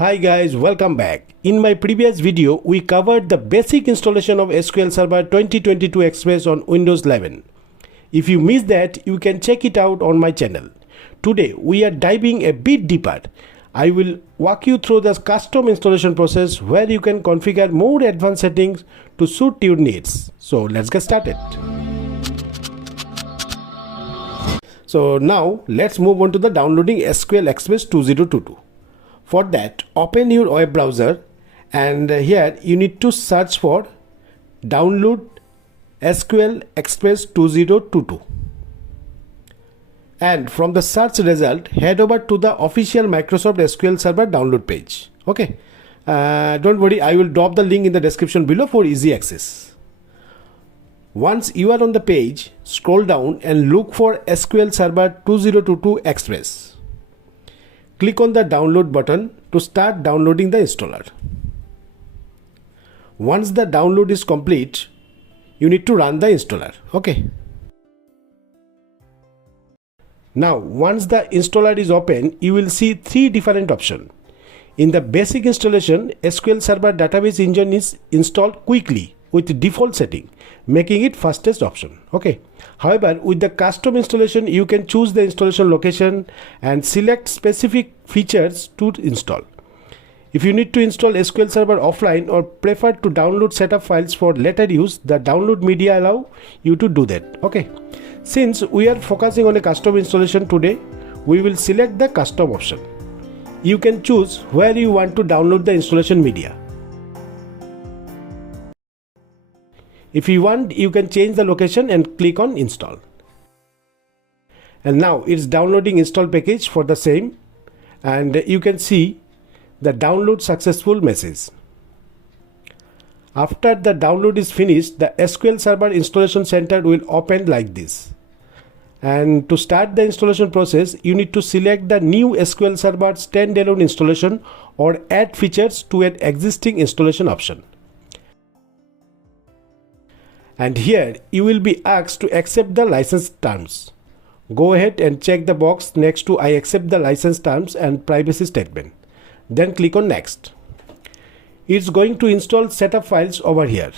Hi guys, welcome back. In my previous video, we covered the basic installation of SQL Server 2022 Express on Windows 11. If you missed that, you can check it out on my channel. Today, we are diving a bit deeper. I will walk you through the custom installation process where you can configure more advanced settings to suit your needs. So let's get started. So now let's move on to the downloading SQL Express 2022. For that, open your web browser and here you need to search for download SQL Express 2022. And from the search result, head over to the official Microsoft SQL Server download page. Okay, don't worry, I will drop the link in the description below for easy access. Once you are on the page, scroll down and look for SQL Server 2022 Express. Click on the download button to start downloading the installer. Once the download is complete, you need to run the installer. Okay. Now, once the installer is open, you will see three different options. In the basic installation, SQL Server database engine is installed quickly with default setting, making it fastest option. Okay. However, with the custom installation, you can choose the installation location and select specific features to install. If you need to install SQL Server offline or prefer to download setup files for later use, the download media allow you to do that. Okay. Since we are focusing on a custom installation today, we will select the custom option. You can choose where you want to download the installation media. If you want, you can change the location and click on install. And now it's downloading install package for the same, and you can see the download successful message. After the download is finished, the SQL Server installation center will open like this. And to start the installation process, you need to select the new SQL Server standalone installation or add features to an existing installation option. And here you will be asked to accept the license terms. Go ahead and check the box next to I accept the license terms and privacy statement. Then click on next. It's going to install setup files over here.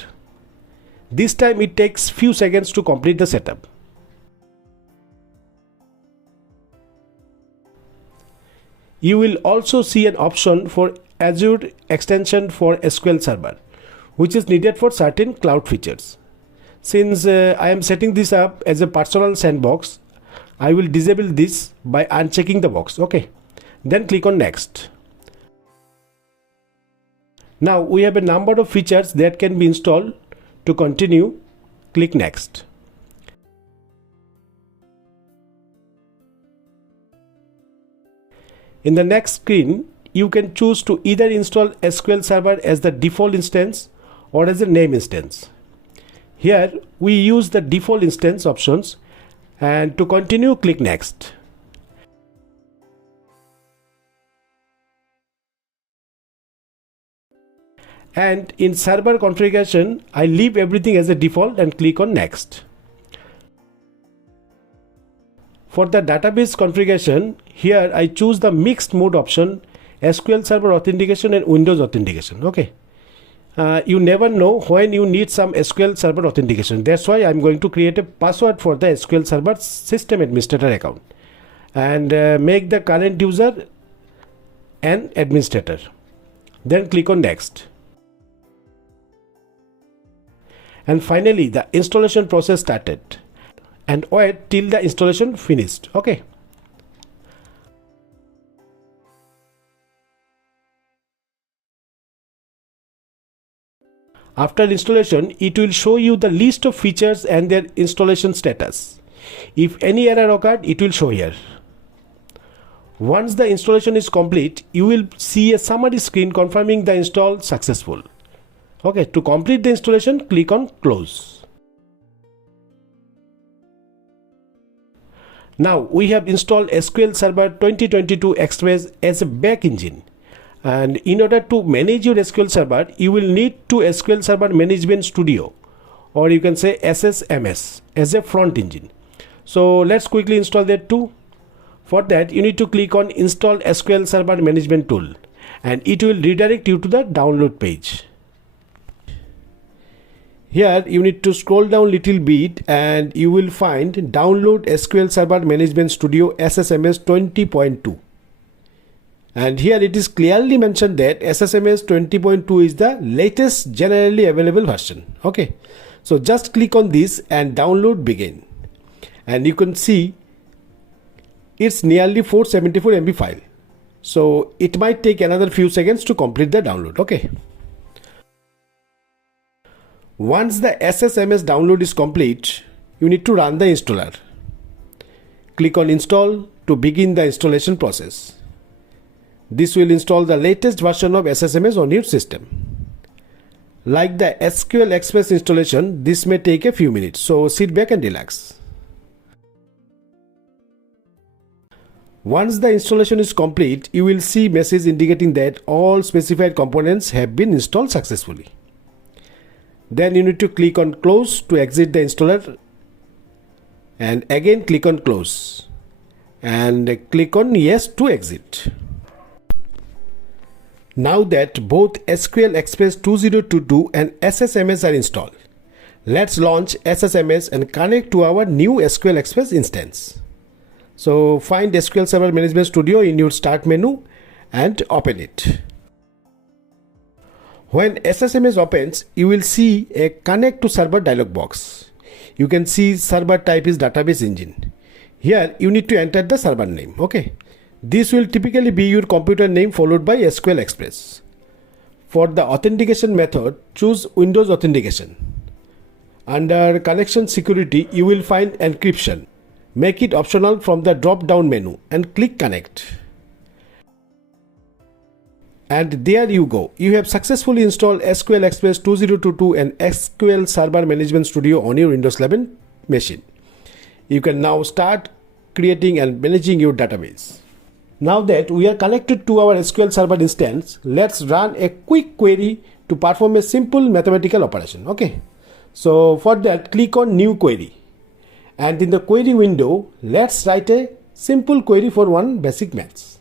This time it takes few seconds to complete the setup. You will also see an option for Azure extension for SQL Server, which is needed for certain cloud features. Since I am setting this up as a personal sandbox, I will disable this by unchecking the box. Okay. Then click on next. Now we have a number of features that can be installed. To continue, click next. In the next screen, you can choose to either install SQL Server as the default instance or as a name instance. Here we use the default instance options, and to continue, click next. And in server configuration, I leave everything as a default and click on next. For the database configuration, here I choose the mixed mode option, SQL Server authentication and Windows authentication. Okay. You never know when you need some SQL Server authentication. That's why I'm going to create a password for the SQL Server system administrator account and make the current user an administrator. Then click on next. And finally, the installation process started, and wait till the installation finished. Okay. After installation, it will show you the list of features and their installation status. If any error occurred, it will show here. Once the installation is complete, you will see a summary screen confirming the install successful. Okay, to complete the installation, click on close. Now we have installed SQL Server 2022 Express as a back engine. And in order to manage your SQL Server, you will need to SQL Server Management Studio, or you can say SSMS, as a front engine. So let's quickly install that too. For that, you need to click on Install SQL Server Management Tool and it will redirect you to the download page. Here you need to scroll down little bit and you will find download SQL Server Management Studio SSMS 20.2. And here it is clearly mentioned that SSMS 20.2 is the latest generally available version. Okay, so just click on this and download begin. And you can see it's nearly 474 MB file. So it might take another few seconds to complete the download. Okay. Once the SSMS download is complete, you need to run the installer. Click on install to begin the installation process. This will install the latest version of SSMS on your system. Like the SQL Express installation, this may take a few minutes, so sit back and relax. Once the installation is complete, you will see message indicating that all specified components have been installed successfully. Then you need to click on close to exit the installer, and again click on close and click on yes to exit. Now that both SQL Express 2022 and SSMS are installed, let's launch SSMS and connect to our new SQL Express instance. So find SQL Server Management Studio in your start menu and open it. When SSMS opens, you will see a connect to server dialog box. You can see server type is database engine. Here you need to enter the server name. Okay. This will typically be your computer name followed by SQL Express. For the authentication method, choose Windows Authentication. Under Connection Security, you will find Encryption. Make it optional from the drop-down menu and click Connect. And there you go. You have successfully installed SQL Express 2022 and SQL Server Management Studio on your Windows 11 machine. You can now start creating and managing your database. Now that we are connected to our SQL Server instance, let's run a quick query to perform a simple mathematical operation. Okay. So for that, click on New Query. And in the query window, let's write a simple query for one basic maths.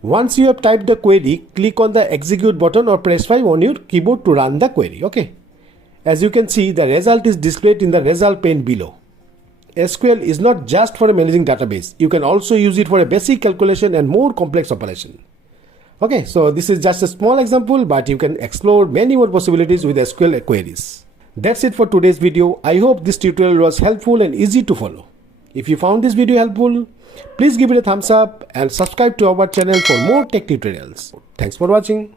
Once you have typed the query, click on the execute button or press 5 on your keyboard to run the query. Okay. As you can see, the result is displayed in the result pane below. SQL is not just for a managing database. You can also use it for a basic calculation and more complex operation. Okay, so this is just a small example, but you can explore many more possibilities with SQL queries. That's it for today's video. I hope this tutorial was helpful and easy to follow. If you found this video helpful, please give it a thumbs up and subscribe to our channel for more tech tutorials. Thanks for watching.